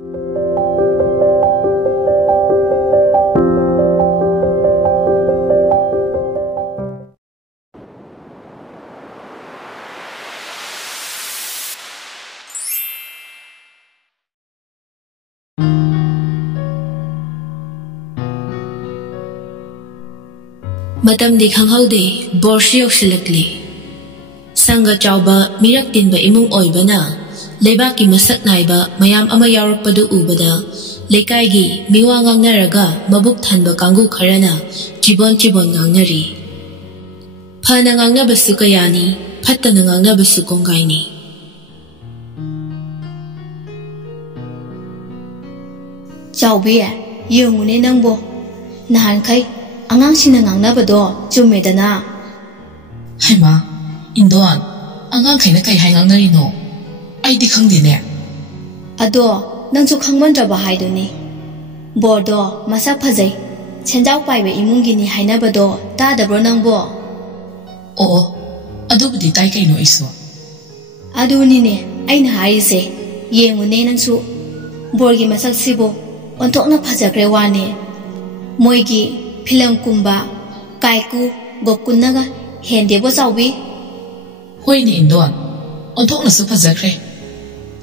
Matamdi khanghaude borshi yoksilakli sanga chawba mirak tinba imung oibana leibaki masak naiba mayam ama yaurakpadu ubada leikaigi miwa ngangnaraga mabuk thanba kanggu kharana chibon ngangnari phana ngangnabasu kayani phattana ngangnabasu kongaini chawbi yengune nangbo nahan khai angang sina ngangnabado chumedana haima indon angang khaina kai hai ngangnari no ai di khangdine ado nangchu khangmandraba haiduni bordo masak phajai chenjau paibe imungini hainabado tadabro nangbo o adubudi tai kai no iso aduni ne aina haise yengune nangchu borgi masak sibo ontokna phajakre wane moigi film kumba kaiku gokunnaga hendebo chawbi hoini indon onthokna su phajakre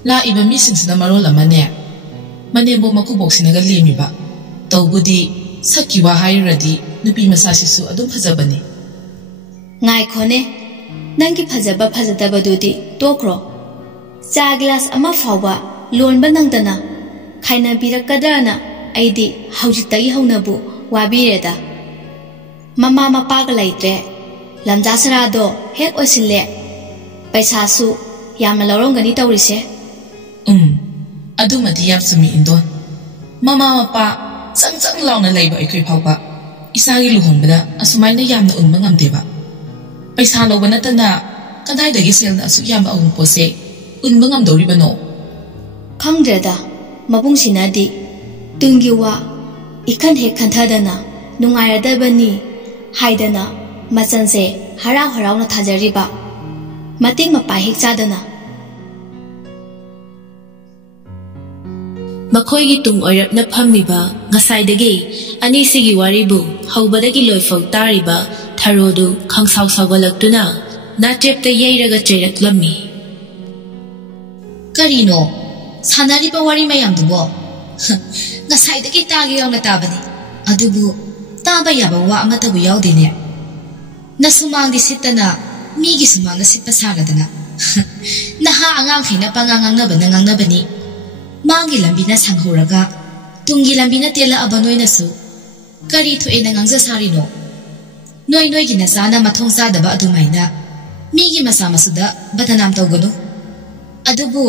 la iba mi singsina marol amane manembo makubok sinaga lemiba tawbudi sakki wa hairadi nupi masasi su adum phajabani ngai khone nangi phajaba phajadaba dudi tokro cha glass ama fawba lonba nangdana khaina birakadana aidi haujitagi haunabu wabireda mama mapaga laitre lamjasarado hek osille paisa su yamna lorongani tawrise adumadi yapsumi indon mama mapa chang launa leiba ikoi phawba isagi luhonbada asumaina yamna unba ngamdeba paisa loba natana kadai dagi selna asu yam awung pose unba ngamdoribano khangdreda mabung sinadi tungiwa ikan hek khanthadana nungairadabani haidana machanse harau harauna thajariba mating mapa hek chadana makhoigi tung oirapna phammiba ngasaidagi anisigi waribu haubadagi loifau tariba tharodu khangsau sagalaktuna natrepta yeiraga cheiraklammi karino sanariba wari mayamdubo ngasaidagi tagi yawna tabani adubu taba yaba wa amatabu yawdene nasumangdi sittana migi sumangda sitta sagadana naha angang khina pangangangnabani mangi lambina sanghoraga tungi lambina tela abanoina su kari thuena ngangja sarino noi gi nasana mathong sadaba adumaina migi masa masuda badanam tawganu adubu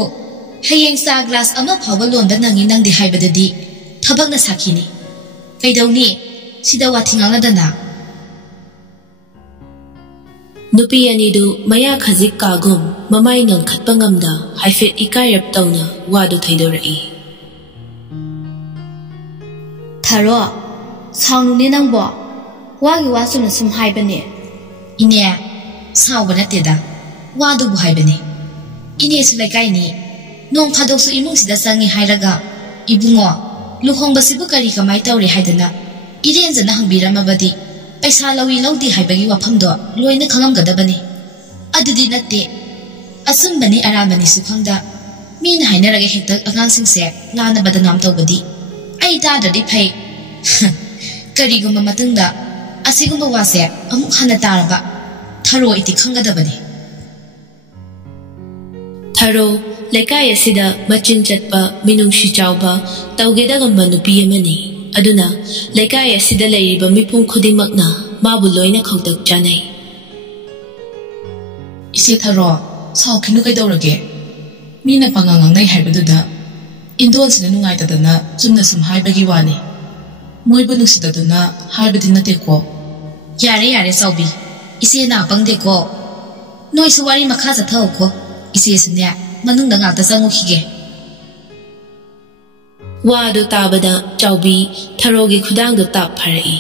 hayeng sa glass ama phawba londa nangi nangdi haibadadi thabakna sakhini kaidawni sida wathingangadana nupi anidu maya khazik kagum mamai ngan khatpangamda haifet ikairap tawna wadu thaidorai tharo saunune nangbo wagi wasuna sum haibane ine saubana teda wadu bu haibane ine su laikai ni nong phadok su imung sida sangi hairaga ibungo luhongba sibu kari kamai tawri haidana irenjana hangbiramabadi paisa lawi laudi haibagi wafamdo loina khangamgadabani adudi natte asumbani aramani su khangda min hainaraga hekta angangsingse lana badanam tawbadi ai tadadi phai karigumba matungda asigumba wase amuk hana taraba tharo iti khangadabani tharo lekai asida machin chatpa minungshi chawba tawgedagamba nupi amani aduna lekai asida leiriba mipum khudimakna mabu loina khawdak chanai ise tharo saukhinu kaidawrage mina pangangangnai haibaduda indon sina nungai tadana chumna sum haibagi wani moibu nusidaduna haibadi nateko yare saubi ise na pangde ko noi suwari makha jathau ko ise snya manung danga ta sangu khige wadu tabada chawbi tharogi khudang do tap pharai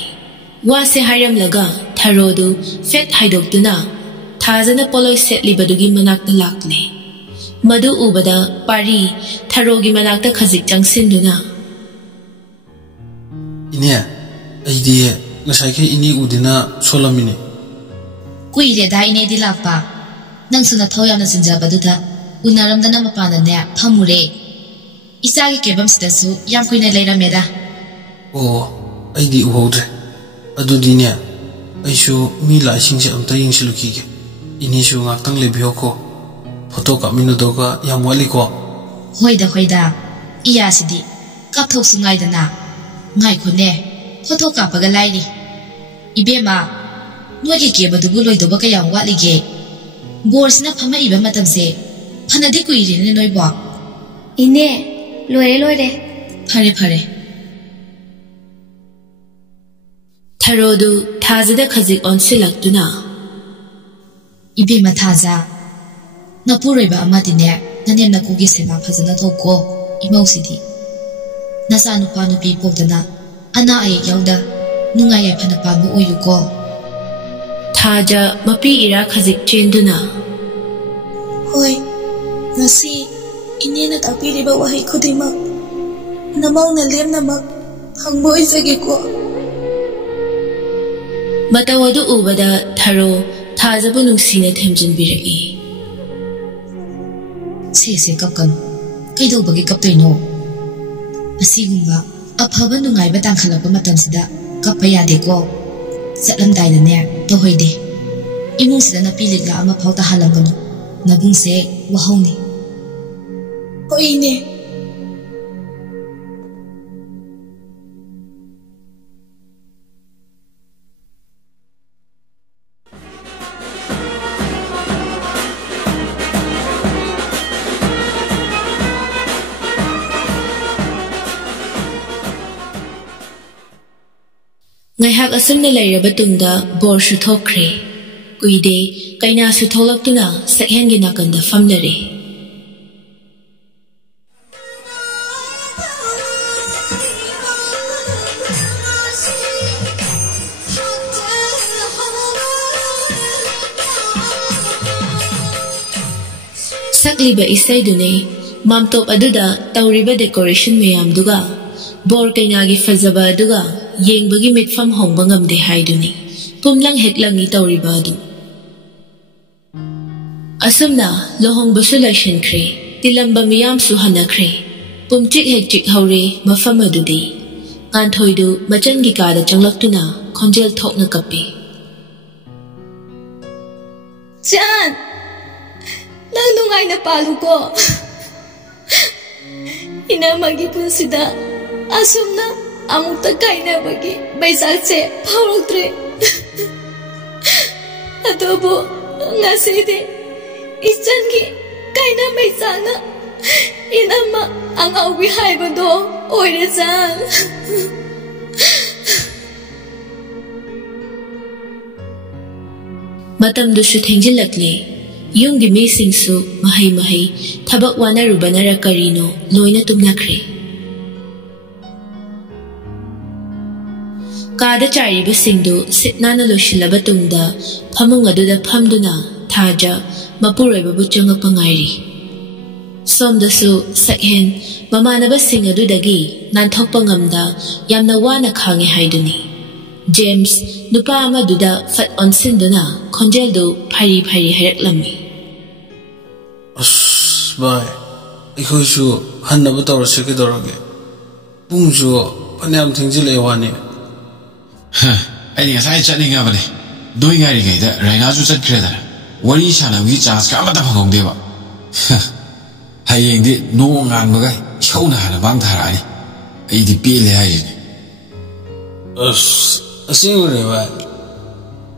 wa se hairam laga tharodu fet haidok duna thajana poloi set libadugi manak na lakle Madu ubada pari Tharogi manakta khajik changsinduna Ine aidi ngasai ke ini udina solamini Kuire da ine di lakpa nang suna thoyamna sinjabadudha unaramdana mapana ne phamure Isagi kebam sidasu yam kuina leirameda Oh aidi uhodre adudine aishu mi la singse amta yingsilukige ini shu ngaktang lebiyoko photo kamino doga yam wali ko hoida iya sidi kapthok sungai dana ngai khone photo kapaga lairi ibema nogi kebadugu loidoba ka yam wali ge borsna phama iba matamse phanadi kuiri ne noiba ine loire phare Tharodu thazida khajik onsilaktuna ibema thaza napuroiba amadine nanem nakugi sema phajana thoko imausidi nasa nupa nupi pokdana ana ayek yauda nungai ai phana pamu oyuko Thaja mapi ira khajik chenduna Hoi nasi ini na tapiriba wahi khudima namau na lem namak hangboi jage ko Matawadu ubada Tharo Thajabu nungsina themjinbiraki se kapkan kaido bagi kaptoino asigumba afaba nungai ba tangkhalaba matamsida kappa yade ko satlamdai na ne to hoide imung sida na piligla ama phauta halangano nabungse wahawni Hoine Ngaihak asumna lairaba tungda bor shu thokre kuide kaina su tholaktuna sakhen gi nakanda famlare sakliba isai dune mamtop aduda tawriba decoration mayam duga bor kaina gi fazaba duga yengbagi mitfam hongba ngamde haiduni pumlang heklangi tawriba adu asumna lohongbasu laishankre tilamba miyam su hanakre pumchik hekchik haure mafam adudi nganthoidu machangi kada changlaktuna khonjel thokna kapi Chan nang nungai na palu ko inamagi punsida asumna amukta kaina bagi baisak se phautre adobo ngaside ichangi kaina baisana inama angawi haibado oire Chan matamdusu thengjilakle yungdi mesingsu mahai thabak wana rubanara karino loina tumnakre Kada chariba singdu sitnana loshilaba tungda phamung aduda phamduna Thaja mapuroiba buchangakpa ngairi somdasu sakhen mamanaba sing adudagi nanthokpa ngamda yamna wana khange haiduni James nupa amaduda fat onsinduna khonjeldu phari hairaklammi Bye ikhoisu hannaba tawrase ke dorage pungju panyam thingjile wani Ani ngasai chatningabane doingari gaida rainaju chatkredara wari sanawi chance ka amata phangongdeba hayengdi no nganbaga chhauna hana bang tharani aidi pele haijini asingure ba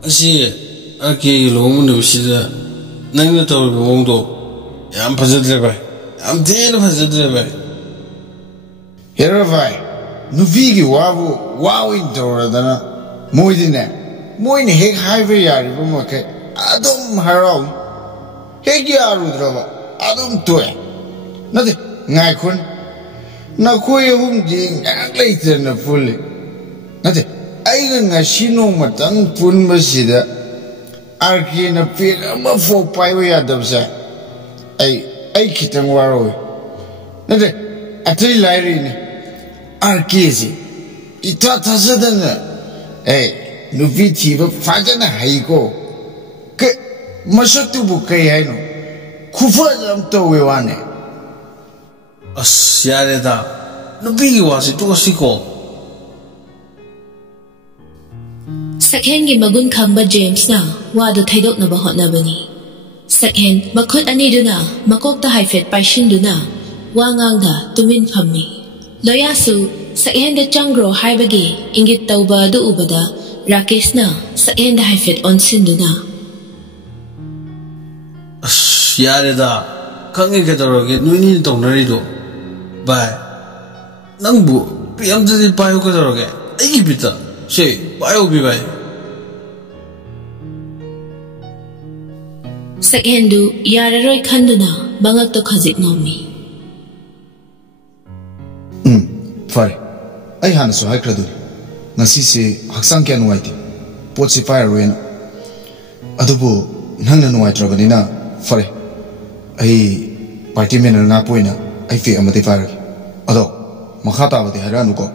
asi ake lomu sida nangna tawri bongdo yam phajadre ba yam thena phajadre ba hero vai nuvigi wabu wawin tawradana moidine moine hek haive yari bumake adum harau hek yarudraba adum toy nade ngai khun na khoi hum ji ngak leitena fulli nade aiga ngasino matan punbasida arkina pik ama fo paiwa yadabsa ai ai khitang waroi nade athai lairi ni arkesi ita thasadana nupi thiba fajana haiko ke masaktu bu kai haino khufa jam to we wane as yare da nupi gi wasi to siko Sakhen gi magun khangba James na wadu thaidok na ba hotnabani Sakhen makhut ani duna makok ta haifet paishin duna wangang da tumin phammi loya su Sakhen da changro haibagi ingit tawba du ubada Rakesh na Sakhen da haifet onsin duna as yare da kangi ke doroge nuini tongnari do bai nangbu piyam de payo ke doroge ai bita she payo bi bai Sakhen du yararoi khanduna bangak to khajik nomi fare ai hana so hai kradu ngasi se haksang kya nuwaiti pot si fire wen adubu nangna nuwai trabani na fare ai party manager na poina ai fe amati fire ado makhata abati haranu ko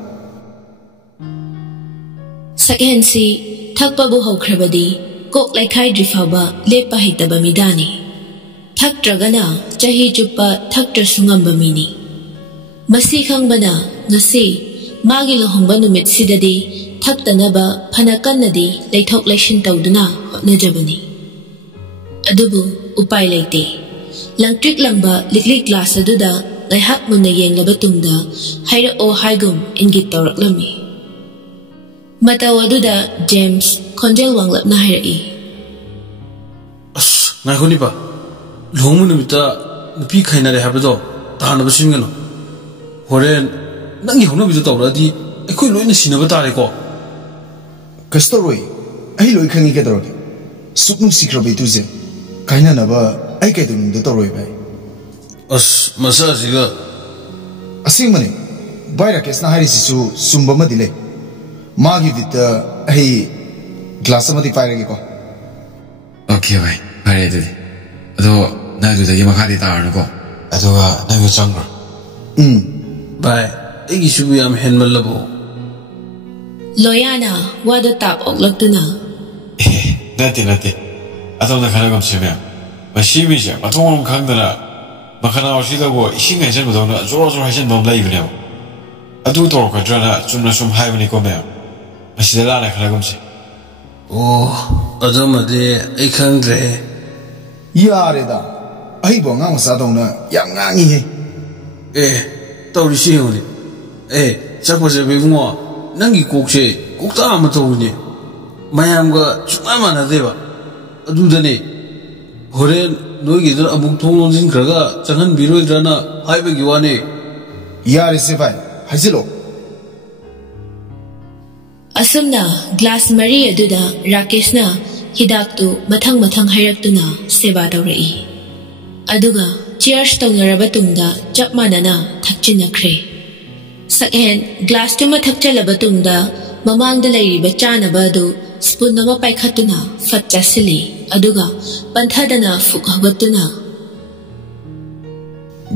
Sakhen si thakpa bu hokhrabadi kok laikhai drifaba lepa hitaba midani thaktragana chahi chuppa thaktra sungamba mini masi khangbana ngasi magi lohongba numit sidadi thaktanaba phanakanadi leithok leishin tawduna hotnajabani adubu upai leite langtrik langba liklik glass aduda laihak munna yenglaba tungda haira o haigum ingit tawraklami mataw aduda James khonjel wanglap na hairi as ngai honi ba longmu numita nupi khaina re habado tahana basingano horen nangi hono bidu tawradi ekhoi loina sinaba tare ko kastoroi ai loi khangi ke doroge suknum sikra beituze kaina na ba ai kai dum de toroi bai as masa siga asing mane baira kesna hari sisu sumba madile magi vita ai glass amadi pairage ko okay bhai pare de ado na du de makhadi tarno ko aduga na go changro bai egi subu yam henmal labo loyana wada tap oklaktuna nate adona khana gam cheme mashimi ja matong khangdana makhana oshidago ising ai jan bodona zoro hasen bom laibne adu to ko drana chunna sum haibni ko me masida la khana gam che oh adamade ai khangre yare da ai bo ngang sa dong na yang ngangi he tawri si honi chakpa se be mo nangi kokse kokta ma tawni mayam ga chuma mana deba adudane horen nogi dar amuk thong jin kraga changan biroi drana haibe giwane yare se bai hajilo asumna glass mari aduda Rakesh na hidak tu mathang hairatuna seba tawrai aduga cheers tawnaraba tungda chap manana thakchinakre Sakhen glass tu ma thakchalaba tungda mamangda lairiba chanaba du spoon nama paikhatuna fatchasili aduga panthadana fukhagatuna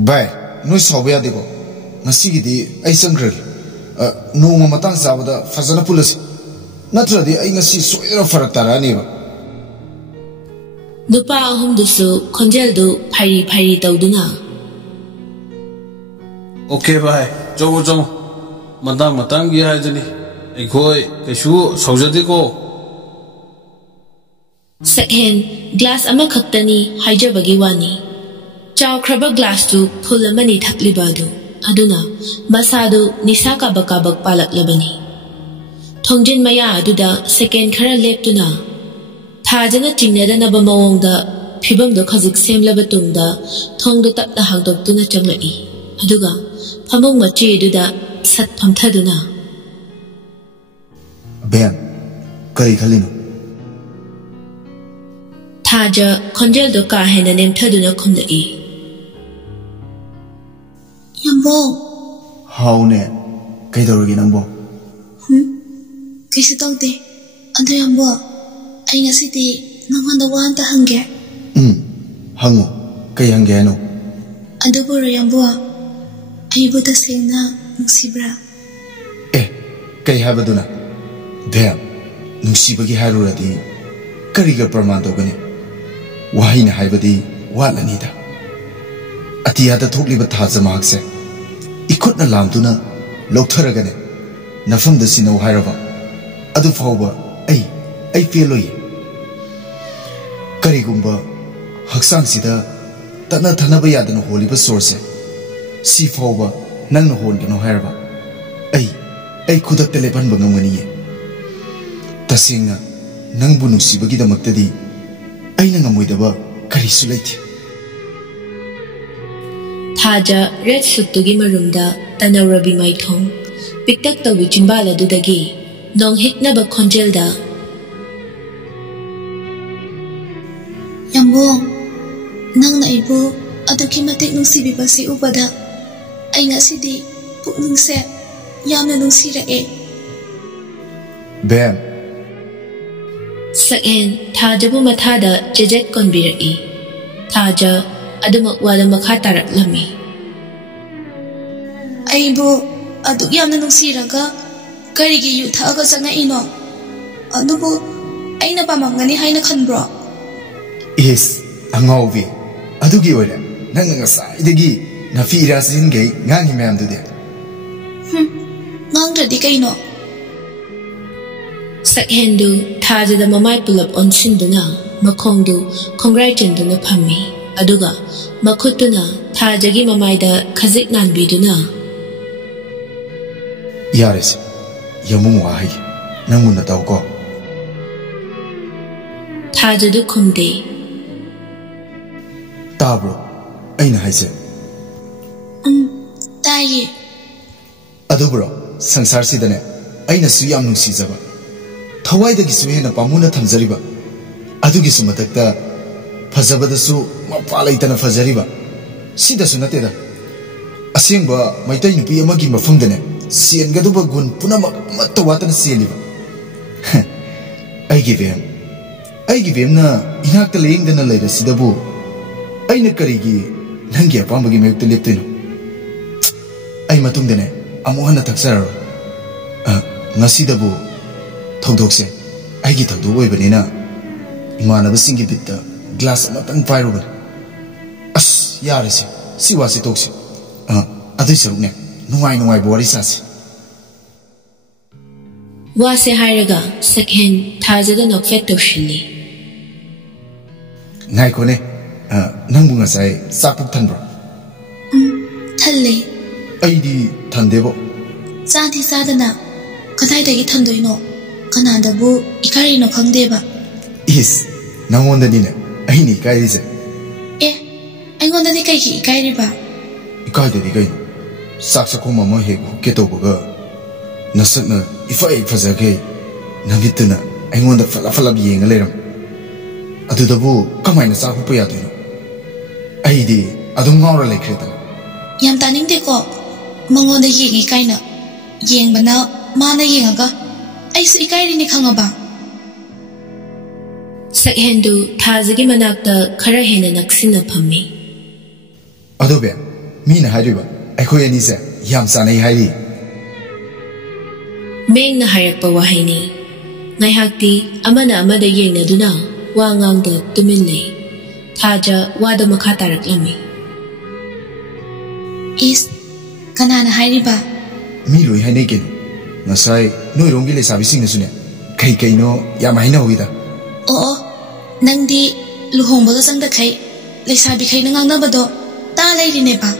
bai noi sobe adego ngasi gidi ai sangre no ma matang sabada fazana pulasi natradi ai ngasi soira farak tarani ba nupa ahum dusu khonjel du phari tawduna okay bhai jogo matang gi haidani ekhoi kesu saujade ko Sakhen glass ama khaktani haijabagi wani chawkhraba glass tu phulamani thaklibadu aduna masadu nisa ka bakabak palaklabani thongjin maya aduda second khara leptuna thajana chingnadana ba mawongda phibam do khajik semlaba tungda thongdo tapna hangdoktuna changlai aduga phamong machi aduda sat phamthaduna ben kari khalino thaja khonjel do ka hena nemthaduna khumdai Yambo haune kai dorogi nangbo kaisi tawde adu yambo ai ngasidi nangonda wanta hange hango kai hange no ꯑꯗꯨꯕꯨ ꯔꯌꯥꯝꯕꯨ ꯑꯩꯕꯨ ꯇꯁꯦꯡꯅ ꯅꯨꯡꯁꯤꯕ꯭ꯔꯥ? ꯀꯩ ꯍꯥꯏꯕꯗꯨꯅ? ꯚꯦꯝ, ꯅꯨꯡꯁꯤꯕꯒꯤ ꯍꯥꯏꯔꯨꯔꯗꯤ ꯀꯔꯤꯒ ꯄ꯭ꯔꯃꯥꯟ ꯇꯧꯒꯅꯤ? ꯋꯥꯍꯩꯅ ꯍꯥꯏꯕꯗꯤ ꯋꯥꯠꯂꯅꯤꯗ꯫ ꯑꯇꯤꯌꯥꯗ ꯊꯣꯛꯂꯤꯕ ꯊꯥꯖ ꯃꯍꯥꯛꯁꯦ इखुटना लामदुना लौथरगने नफमद सिनौ हायरबा अदु फावबा ऐ फेलोय करिगुंबा हक्सांग सिदा तना थनबा यादना होलिबा सोरसे सी फावबा नंग होनगनो हायरबा ऐ खुदक लेपन बंगमनिये तसेंगा नंगबु नुसिबगी दमक्तदी ऐना ngमोइदबा करिसु लैथि थाजा रेड सुत्तुगी मरुमदा तनौरबी माइथों पिक्तक तौबी चिंबाल अदुदगी नोंग हिटनबा खोंजेलदा यंबो नंगना इबो अदुकी मतेक नुसिबिबासे उबदा ऐ ngasiदी पुकनिंगसे यामना नुसिरए बेम सकेन थाजबु मथादा जेजेट कोनबिरई थाजा अदुमक वाला मखा तारकलमी अइबो अदुक यामना नुसिरगा करिगी यु थागा चंगा इनो अदुबो अइना पामंगनी हाइना खनब्रो इस अंगावबी अदुगी ओरे नंग ngसाइदगी नफी इरासिनगे ngangi मैम दुदे nangdradi kaino सकहेंदु थाजदा ममाय पुलप ओनसिंदुना मखोंदु खोंग्राय चंदुना फम्मी अदुगा मखुतुना थाजगी ममायदा खजिक नानबीदुना यारेस यमुम वाही नंगुना तावको थाजदु खुमदे ताब्रो ऐना हाइसे ताये अदुब्रो संसार सिदने ऐना सु याम नुसिजबा थवाइदगिसु हेना पामुना थमजरिबा अदुगिसु मतकता फजबदसु मपा लैतना फजरिबा सिदसु नतेदा असेंबा मैतै नुपी अमगी मफमदने सियनगदुबा गुण पुनमक मत्त वातना सियलिबा ऐगी बेमना इनाक्ता लेंगदना लैरसिदबु ऐना करिगी नंगी अपामबगी मेयुक्ता लेप्तैनो ऐ मतुंगदने अमुहना तक्सरारो ngasidabu थौदोकसे ऐगी थौदोक ओइबनिना इमानबसिंगी बित्ता ग्लास अमतंग पाइरुबन अस यारेसे सिवासे तोक्से अदुइ सरुकने नुंगाई बोरी सासे वासे हायरगा सकहेन थाजदा नोकफेट तोशिली नाइकोने नंगबु ngसाय सापुक थनब्रो थल्ले ऐदी थनदेबो चादी चादना कदाइदगी थनदोइनो कनादबु इकारिनो खंगदेबा इस नंगोंदनिने ऐनी इकाइरिसे ऐगोंददि कैकी इकाइरिबा इकाइददि कैनो साक्षको मम हेक केतोबगा नसकना इफाइ फजगे नमितना ऐगोंदा फला येंग लेरम अदुदबु कमाइना चाखुप यादोइनो ऐदी अदुम गाउरा लेख्रेदना याम तानिंगदेको मंगोंदा येंगी काइना येंगबना माना येंगागा ऐसु इकाइरिनि खंगबा सकहेंदु थाजगी मनाक्ता खरा हेना नक्सिना फम्मी अदोबे मीना हाइरिबा अखोय अनिसे याम सानै हाइरि मेंगना हायरकपा वाहैनी नाइहाक्ति अमना अमदा येंगनदुना वा ngang तुमिन ले थाजा वादा मखा तारकलमी इस कनाना हाइरिबा मी लोइ हाइनै केनो ngасai noirongi le sabising nasune kai kai no yam haina hoida nangdi luhongba ga sangda khai lesabi khai na ngangna bado ta lairi ne ba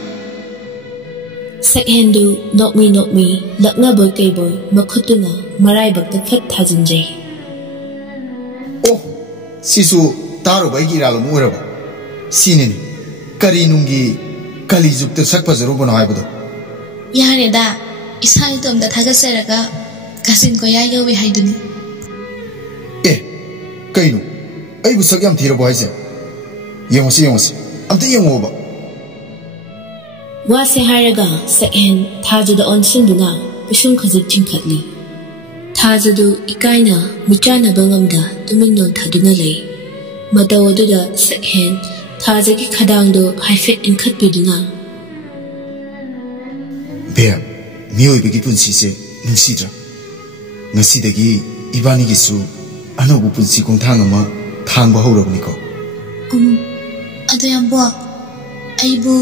सकहेंदु नोकमी लकना बोय कई बोय मखुतुना मराय बक्ता फट थाजिनजे सिसु तारो बाइगी रालो मोरबा सिनेनि करी नुंगी कली जुक्त सक फजरो बनो हायबदो यारेदा इसाई तोमदा थागसरगा कासिन को याय गवे हाइदुनी कइनु अइबु सक याम थिरबो हाइसे यमोसी अमते यमोबा वासे हायरगा सकहेन थाजदा ओनसिंदुना पिसुम खजिक चिंखतली थाजदु इकाइना मुचाना बंगमदा तुमिन नोन थादुना ले मदवदुदा सकहेन ꯊꯥꯖꯒꯤ ꯈꯗꯥꯡꯗꯣ ꯍꯥꯏꯐꯦꯠ ꯏꯟꯈꯠꯄꯤꯗꯨꯅ ꯕꯦꯝ ꯃꯤꯑꯣꯏꯕꯒꯤ ꯄꯨꯟꯁꯤꯁꯦ ꯅꯨꯡꯁꯤꯗ꯭ꯔꯥ ꯉꯁꯤꯗꯒꯤ ꯏꯕꯥꯅꯤꯒꯤꯁꯨ ꯑꯅꯧꯕ ꯄꯨꯟꯁꯤ ꯈꯣꯡꯊꯥꯡ ꯑꯃ ꯊꯥꯡꯕ ꯍꯧꯔꯕꯅꯤꯀꯣ ꯑꯗꯣ ꯌꯥꯝꯕꯣ ꯑꯩꯕꯨ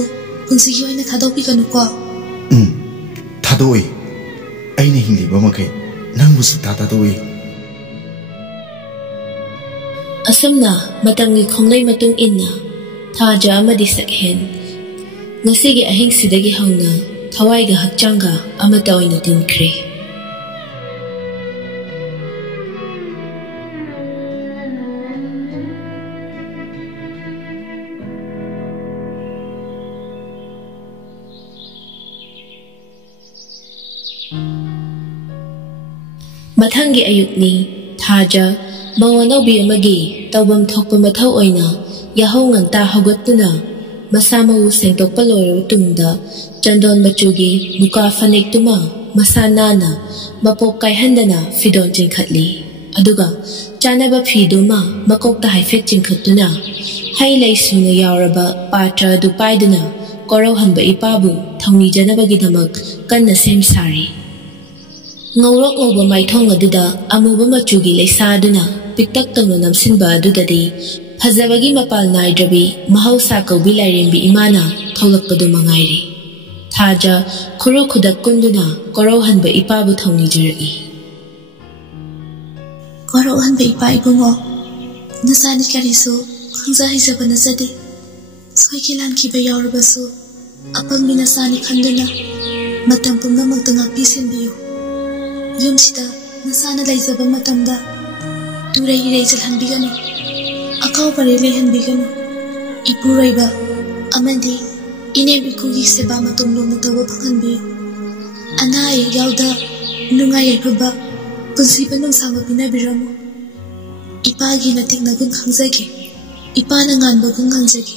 ꯄꯨꯟꯁꯤꯒꯤ ꯑꯣꯏꯅ ꯊꯥꯗꯣꯛꯄꯤꯒꯅꯨꯀꯣ ꯊꯥꯗꯣꯛꯏ ꯑꯩꯅ ꯍꯤꯡꯂꯤꯕ ꯃꯈꯩ ꯅꯪꯕꯨ ꯁꯨꯛꯊꯥ ꯊꯥꯗꯣꯛꯏ ꯑꯁꯨꯝꯅ ꯃꯇꯝꯒꯤ ꯈꯣꯡꯂꯩ ꯃꯇꯨꯡ ꯏꯟꯅ ꯊꯥꯖ ꯑꯃꯗꯤ ꯁꯛꯍꯦꯟ ꯉꯁꯤꯒꯤ ꯑꯍꯤꯡꯁꯤꯗꯒꯤ ꯍꯧꯅ ꯊꯋꯥꯏꯒ ꯍꯛꯆꯥꯡꯒ ꯑꯃꯠꯇ ꯑꯣꯏꯅ ꯇꯤꯟꯈ꯭ꯔꯦ ꯃꯊꯪꯒꯤ ꯑꯌꯨꯛꯅꯤ ꯊꯥꯖ ꯃꯧ ꯑꯅꯧꯕꯤ ꯑꯃꯒꯤ ꯇꯧꯐꯝ ꯊꯣꯛꯄ ꯃꯊꯧ ꯑꯣꯏꯅ ꯌꯥꯍꯧ ꯉꯟꯇꯥ ꯍꯧꯒꯠꯇꯨꯅ ꯃꯁꯥ ꯃꯎ ꯁꯦꯡꯗꯣꯛꯄ ꯂꯣꯏꯔꯕ ꯇꯨꯡꯗ ꯆꯟꯗꯣꯟ ꯃꯆꯨꯒꯤ ꯃꯨꯀꯥ ꯐꯅꯦꯛꯇꯨꯃ ꯃꯁꯥ ꯅꯥꯟꯅ ꯃꯄꯣꯞ ꯀꯥꯏꯍꯟꯗꯅ ꯐꯤꯗꯣꯟ ꯆꯤꯡꯈꯠꯂꯤ ꯑꯗꯨꯒ ꯆꯥꯅꯕ ꯐꯤꯗꯨꯃ ꯃꯀꯣꯛꯇ ꯍꯥꯏꯐꯦꯠ ꯆꯤꯡꯈꯠꯇꯨꯅ ꯍꯩ ꯂꯩ ꯁꯨꯅ ꯌꯥꯎꯔꯕ ꯄꯥꯇ꯭ꯔ ꯑꯗꯨ ꯄꯥꯏꯗꯨꯅ ꯀꯣꯔꯧꯍꯟꯕ ꯏꯄꯥꯕꯨ ꯊꯧꯅꯤꯖꯅꯕꯒꯤꯗꯃꯛ ꯀꯟꯅ ꯁꯦꯝ ꯁꯥꯔꯤ ngawrok ngawba maithong aduda amuba machugi leisaduna piktak tangno namsinba adudadi phajabagi mapal naidrabi mahausa kaubi lairembi imana tholakpadu mangairi thaja khuru khudak kunduna korauhanba ipabu thongnijarei korauhanba ipa ibungo nasani karisu khangja hijaba nasade soiki lankiba yaurabasu apangmi nasani khanduna matam pumnamakta ngakpi senbiyu yumsida nasana laizaba matamda turai reizal hanbiganu akau pare le hanbiganu ipuraiba amandi ine bikugi seba matom lo natawa phanbi anai yauda nungai yaiba punsiba nung sanga pina biramu ipagi natik nagun khangjagi ipana nganba gun khangjagi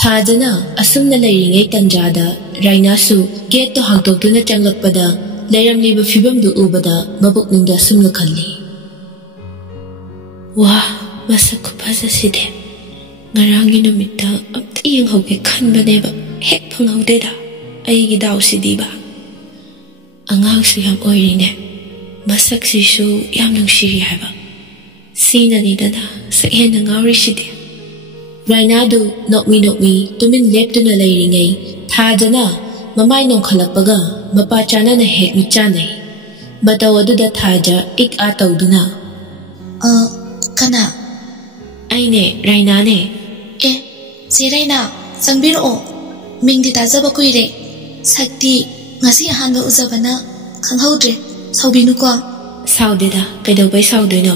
thajana asumna leiringai tanjada rainasu gate to hangtokduna changlakpada leiramliba fibamdu ubada mabukningda sumna khalli wa masak khupajaside ngarangi numitta amta yenghauge khanbaneba hek phanghaudeda aigi dawsidiba angangsu yam oirine masak sisu yam nungsiri haiba sinani dana sakhena ngawriside rainadu nokmi tumin leptuna leiringai thajana mamai nongkhalakpaga mapa chanana hek mi chanai bataw aduda thaja ik a tawduna kana aine raina ne se raina sangbiro mingdi tajaba kuire sakti ngasi ahanba uzabana khanghaudre saubinu ko saudeda kaidobai saudoino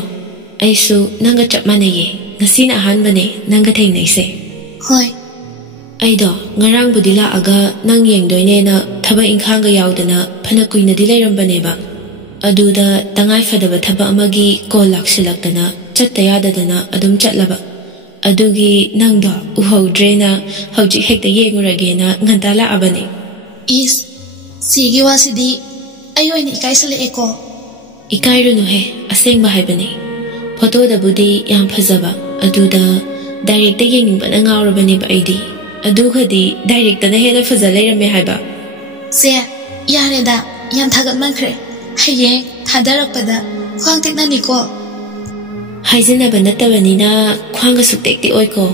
aisu nanga chapmanaye ngasi na ahanbane nanga thengnaise hoi aido ngarang budila aga nang yengdoine na thaba inkhanga yaudana phana kuina dilairambaneba aduda tangai fadaba thaba amagi call laksilaktana chattayadadana adum chatlaba adugi nangdo uhodrena hojik hekta yenguragena ngantala abane is sigi wasidi ayoini ikaisale eko ikairuno he asengba haibane photo da budi yam phajaba aduda direct yengingba na ngawrabane ba aidi adugadi direct na hena fazalai rame haiba se yareda yam thagat mankhre haye thadarakpada khwang teknani ko haijena banata banina khwanga suktekti oiko